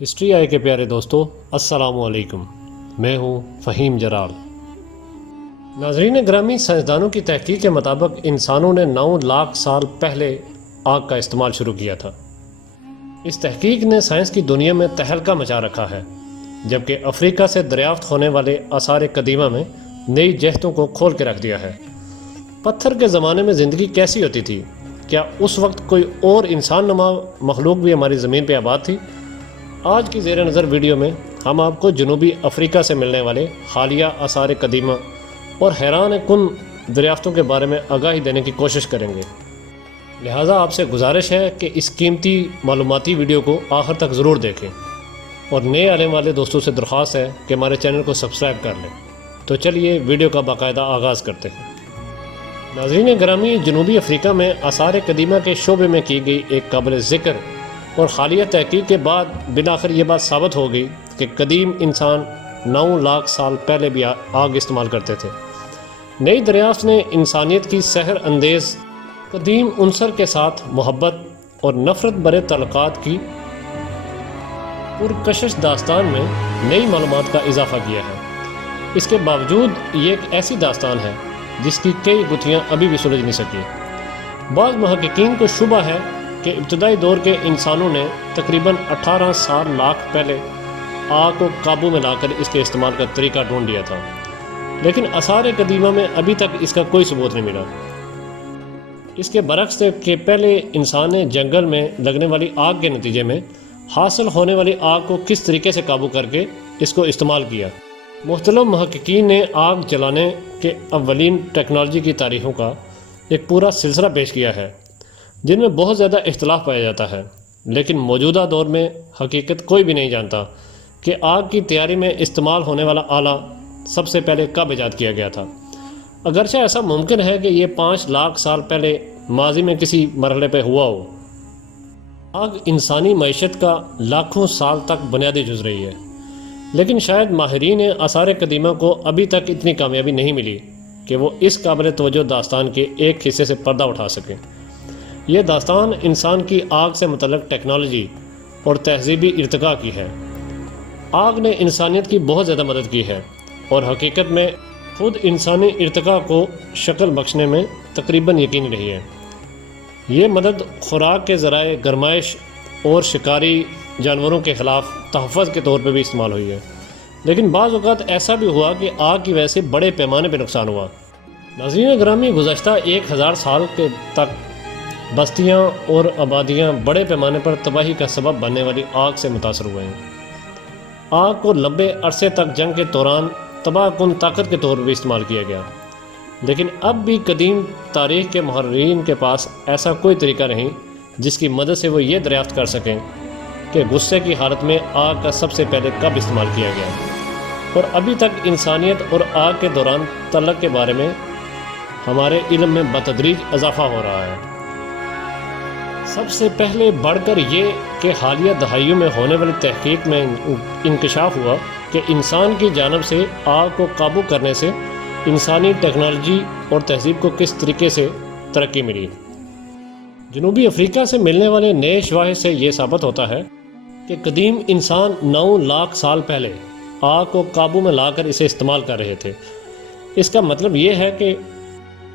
History I کے پیارے دوستو، السلام علیکم۔ میں ہوں فہیم جرال۔ ناظرین گرامی، سائنسدانوں کی تحقیق کے مطابق انسانوں نے 9 لاکھ سال پہلے آگ کا استعمال شروع کیا تھا۔ اس تحقیق نے سائنس کی دنیا میں تہلکہ مچا رکھا ہے، جبکہ افریقہ سے دریافت ہونے والے آثار قدیمہ میں نئی جہتوں کو کھول کے رکھ دیا ہے۔ پتھر کے زمانے میں زندگی کیسی ہوتی تھی؟ کیا اس وقت کوئی اور انسان نما مخلوق بھی ہماری زمین پہ آباد تھی؟ آج کی زیر نظر ویڈیو میں ہم آپ کو جنوبی افریقہ سے ملنے والے حالیہ آثار قدیمہ اور حیران کن دریافتوں کے بارے میں آگاہی دینے کی کوشش کریں گے۔ لہٰذا آپ سے گزارش ہے کہ اس قیمتی معلوماتی ویڈیو کو آخر تک ضرور دیکھیں، اور نئے آنے والے دوستوں سے درخواست ہے کہ ہمارے چینل کو سبسکرائب کر لیں۔ تو چلیے ویڈیو کا باقاعدہ آغاز کرتے ہیں۔ ناظرین گرامی، جنوبی افریقہ میں آثار قدیمہ کے شعبے میں کی گئی ایک قابل ذکر اور حالیہ تحقیق کے بعد بالآخر یہ بات ثابت ہو گئی کہ قدیم انسان 9 لاکھ سال پہلے بھی آگ استعمال کرتے تھے۔ نئی دریافت نے انسانیت کی سحر اندیز قدیم عنصر کے ساتھ محبت اور نفرت برے تعلقات کی پرکشش داستان میں نئی معلومات کا اضافہ کیا ہے۔ اس کے باوجود یہ ایک ایسی داستان ہے جس کی کئی گتھیاں ابھی بھی سلجھ نہیں سکی۔ بعض محققین کو شبہ ہے کہ ابتدائی دور کے انسانوں نے تقریباً 18 لاکھ پہلے آگ کو قابو میں لا کر اس کے استعمال کا طریقہ ڈھونڈ لیا تھا، لیکن آثار قدیمہ میں ابھی تک اس کا کوئی ثبوت نہیں ملا۔ اس کے برعکس ہے کہ پہلے انسان نے جنگل میں لگنے والی آگ کے نتیجے میں حاصل ہونے والی آگ کو کس طریقے سے قابو کر کے اس کو استعمال کیا۔ مختلف محققین نے آگ جلانے کے اولین ٹیکنالوجی کی تاریخوں کا ایک پورا سلسلہ پیش کیا ہے، جن میں بہت زیادہ اختلاف پایا جاتا ہے، لیکن موجودہ دور میں حقیقت کوئی بھی نہیں جانتا کہ آگ کی تیاری میں استعمال ہونے والا آلہ سب سے پہلے کب ایجاد کیا گیا تھا۔ اگرچہ ایسا ممکن ہے کہ یہ 5 لاکھ سال پہلے ماضی میں کسی مرحلے پہ ہوا ہو۔ آگ انسانی معیشت کا لاکھوں سال تک بنیادی جز رہی ہے، لیکن شاید ماہرین آثار قدیمہ کو ابھی تک اتنی کامیابی نہیں ملی کہ وہ اس قابل توجہ داستان کے ایک حصے سے پردہ اٹھا سکیں۔ یہ داستان انسان کی آگ سے متعلق ٹیکنالوجی اور تہذیبی ارتقاء کی ہے۔ آگ نے انسانیت کی بہت زیادہ مدد کی ہے، اور حقیقت میں خود انسانی ارتقاء کو شکل بخشنے میں تقریباً یقینی رہی ہے۔ یہ مدد خوراک کے ذرائع گرمائش اور شکاری جانوروں کے خلاف تحفظ کے طور پہ بھی استعمال ہوئی ہے، لیکن بعض اوقات ایسا بھی ہوا کہ آگ کی وجہ سے بڑے پیمانے پہ نقصان ہوا۔ ناظرین گرامی، گزشتہ 1000 سال کے تک بستیاں اور آبادیاں بڑے پیمانے پر تباہی کا سبب بننے والی آگ سے متاثر ہوئے ہیں۔ آگ کو لمبے عرصے تک جنگ کے دوران تباہ کن طاقت کے طور پر بھی استعمال کیا گیا، لیکن اب بھی قدیم تاریخ کے محررین کے پاس ایسا کوئی طریقہ نہیں جس کی مدد سے وہ یہ دریافت کر سکیں کہ غصے کی حالت میں آگ کا سب سے پہلے کب استعمال کیا گیا، اور ابھی تک انسانیت اور آگ کے دوران تعلق کے بارے میں ہمارے علم میں بتدریج اضافہ ہو رہا ہے۔ سب سے پہلے بڑھ کر یہ کہ حالیہ دہائیوں میں ہونے والی تحقیق میں انکشاف ہوا کہ انسان کی جانب سے آگ کو قابو کرنے سے انسانی ٹیکنالوجی اور تہذیب کو کس طریقے سے ترقی ملی۔ جنوبی افریقہ سے ملنے والے نئے شواہد سے یہ ثابت ہوتا ہے کہ قدیم انسان 9 لاکھ سال پہلے آگ کو قابو میں لا کر اسے استعمال کر رہے تھے۔ اس کا مطلب یہ ہے کہ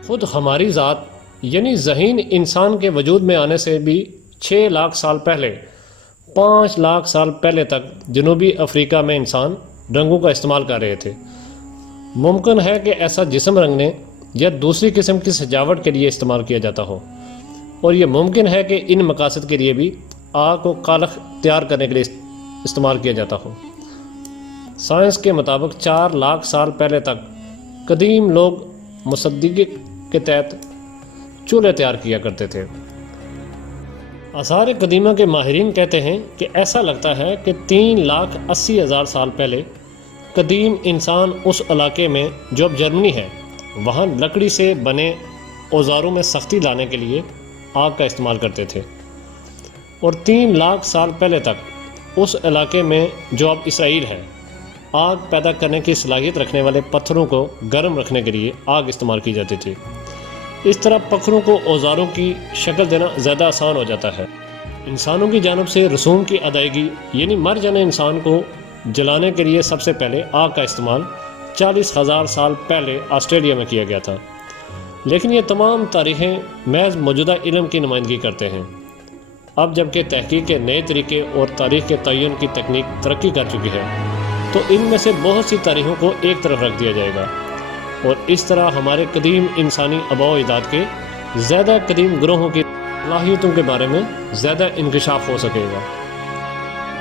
خود ہماری ذات یعنی ذہین انسان کے وجود میں آنے سے بھی 6 لاکھ سال پہلے 5 لاکھ سال پہلے تک جنوبی افریقہ میں انسان رنگوں کا استعمال کر رہے تھے۔ ممکن ہے کہ ایسا جسم رنگنے یا دوسری قسم کی سجاوٹ کے لیے استعمال کیا جاتا ہو، اور یہ ممکن ہے کہ ان مقاصد کے لیے بھی آگ کو کالخ تیار کرنے کے لیے استعمال کیا جاتا ہو۔ سائنس کے مطابق 4 لاکھ سال پہلے تک قدیم لوگ مصدقی کے تحت چولہے تیار کیا کرتے تھے۔ آثار قدیمہ کے ماہرین کہتے ہیں کہ ایسا لگتا ہے کہ 3,80,000 سال پہلے قدیم انسان اس علاقے میں جو اب جرمنی ہے، وہاں لکڑی سے بنے اوزاروں میں سختی لانے کے لیے آگ کا استعمال کرتے تھے، اور 3 لاکھ سال پہلے تک اس علاقے میں جو اب اسرائیل ہے، آگ پیدا کرنے کی صلاحیت رکھنے والے پتھروں کو گرم رکھنے کے لیے آگ استعمال کی جاتی تھی۔ اس طرح پتھروں کو اوزاروں کی شکل دینا زیادہ آسان ہو جاتا ہے، انسانوں کی جانب سے رسوم کی ادائیگی یعنی مر جانے انسان کو جلانے کے لیے سب سے پہلے آگ کا استعمال 40,000 سال پہلے آسٹریلیا میں کیا گیا تھا، لیکن یہ تمام تاریخیں محض موجودہ علم کی نمائندگی کرتے ہیں۔ اب جبکہ تحقیق کے نئے طریقے اور تاریخ کے تعین کی تکنیک ترقی کر چکی ہے، تو ان میں سے بہت سی تاریخوں کو ایک طرف رکھ دیا جائے گا، اور اس طرح ہمارے قدیم انسانی آباء و اجداد کے زیادہ قدیم گروہوں کی صلاحیتوں کے بارے میں زیادہ انکشاف ہو سکے گا۔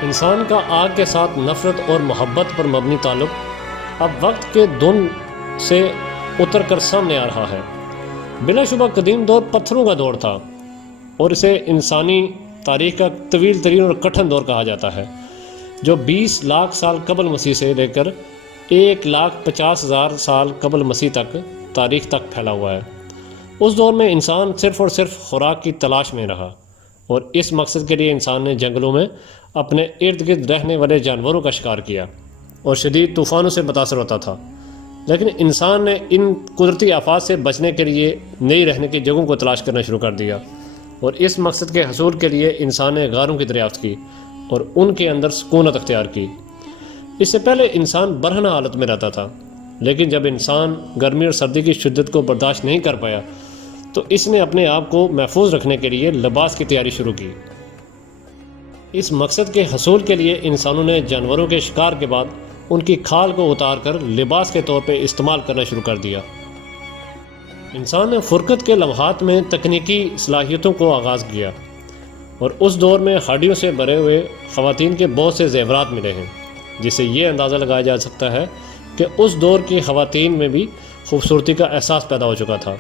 انسان کا آگ کے ساتھ نفرت اور محبت پر مبنی تعلق اب وقت کے دن سے اتر کر سامنے آ رہا ہے۔ بلا شبہ قدیم دور پتھروں کا دور تھا، اور اسے انسانی تاریخ کا طویل ترین اور کٹھن دور کہا جاتا ہے، جو 20 لاکھ سال قبل مسیح سے لے کر 1,50,000 سال قبل مسیح تک تاریخ تک پھیلا ہوا ہے۔ اس دور میں انسان صرف اور صرف خوراک کی تلاش میں رہا، اور اس مقصد کے لیے انسان نے جنگلوں میں اپنے ارد گرد رہنے والے جانوروں کا شکار کیا اور شدید طوفانوں سے متاثر ہوتا تھا، لیکن انسان نے ان قدرتی آفات سے بچنے کے لیے نئی رہنے کی جگہوں کو تلاش کرنا شروع کر دیا، اور اس مقصد کے حصول کے لیے انسان نے غاروں کی دریافت کی اور ان کے اندر سکونت اختیار کی۔ اس سے پہلے انسان برہنہ حالت میں رہتا تھا، لیکن جب انسان گرمی اور سردی کی شدت کو برداشت نہیں کر پایا تو اس نے اپنے آپ کو محفوظ رکھنے کے لیے لباس کی تیاری شروع کی۔ اس مقصد کے حصول کے لیے انسانوں نے جانوروں کے شکار کے بعد ان کی کھال کو اتار کر لباس کے طور پہ استعمال کرنا شروع کر دیا۔ انسان نے فرقت کے لمحات میں تکنیکی صلاحیتوں کو آغاز کیا، اور اس دور میں ہڈیوں سے بھرے ہوئے خواتین کے بہت سے زیورات ملے ہیں، جس سے یہ اندازہ لگایا جا سکتا ہے کہ اس دور کی خواتین میں بھی خوبصورتی کا احساس پیدا ہو چکا تھا۔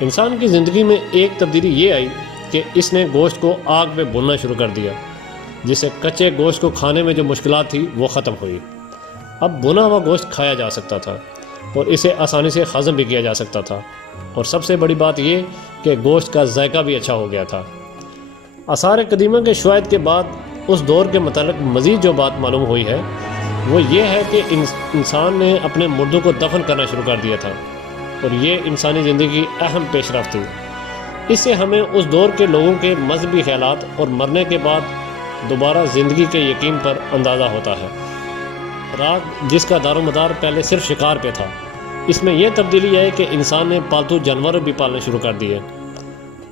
انسان کی زندگی میں ایک تبدیلی یہ آئی کہ اس نے گوشت کو آگ پہ بھوننا شروع کر دیا، جس سے کچے گوشت کو کھانے میں جو مشکلات تھی وہ ختم ہوئی۔ اب بھنا ہوا گوشت کھایا جا سکتا تھا، اور اسے آسانی سے ہضم بھی کیا جا سکتا تھا، اور سب سے بڑی بات یہ کہ گوشت کا ذائقہ بھی اچھا ہو گیا تھا۔ آثار قدیمہ کے شواہد کے بعد اس دور کے متعلق مزید جو بات معلوم ہوئی ہے وہ یہ ہے کہ انسان نے اپنے مردوں کو دفن کرنا شروع کر دیا تھا، اور یہ انسانی زندگی کی اہم پیش رفت تھی۔ اس سے ہمیں اس دور کے لوگوں کے مذہبی خیالات اور مرنے کے بعد دوبارہ زندگی کے یقین پر اندازہ ہوتا ہے۔ خوراک جس کا دار و مدار پہلے صرف شکار پہ تھا، اس میں یہ تبدیلی ہے کہ انسان نے پالتو جانور بھی پالنے شروع کر دیے۔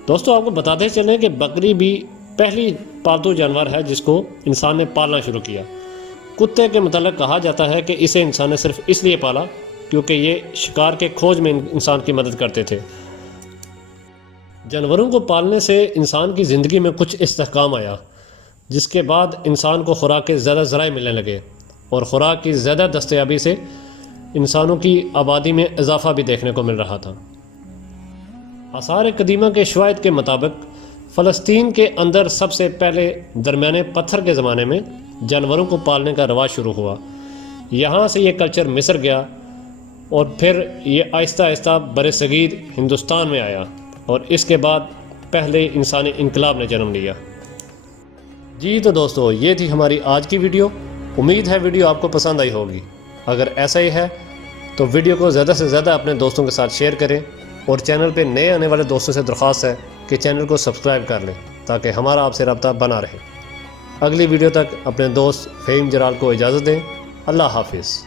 دوستو، آپ کو بتاتے چلیں کہ بکری بھی پہلی پالتو جانور ہے جس کو انسان نے پالنا شروع کیا۔ کتے کے متعلق کہا جاتا ہے کہ اسے انسان نے صرف اس لیے پالا کیونکہ یہ شکار کے کھوج میں انسان کی مدد کرتے تھے۔ جانوروں کو پالنے سے انسان کی زندگی میں کچھ استحکام آیا، جس کے بعد انسان کو خوراک کے زیادہ ذرائع ملنے لگے، اور خوراک کی زیادہ دستیابی سے انسانوں کی آبادی میں اضافہ بھی دیکھنے کو مل رہا تھا۔ آثار قدیمہ کے شواہد کے مطابق فلسطین کے اندر سب سے پہلے درمیانے پتھر کے زمانے میں جانوروں کو پالنے کا رواج شروع ہوا۔ یہاں سے یہ کلچر مصر گیا، اور پھر یہ آہستہ آہستہ برصغیر ہندوستان میں آیا، اور اس کے بعد پہلے انسانی انقلاب نے جنم لیا۔ جی تو دوستو، یہ تھی ہماری آج کی ویڈیو۔ امید ہے ویڈیو آپ کو پسند آئی ہوگی۔ اگر ایسا ہی ہے تو ویڈیو کو زیادہ سے زیادہ اپنے دوستوں کے ساتھ شیئر کریں، اور چینل پہ نئے آنے والے دوستوں سے درخواست ہے کہ چینل کو سبسکرائب کر لیں تاکہ ہمارا آپ سے رابطہ بنا رہے۔ اگلی ویڈیو تک اپنے دوست فہیم جلال کو اجازت دیں۔ اللہ حافظ۔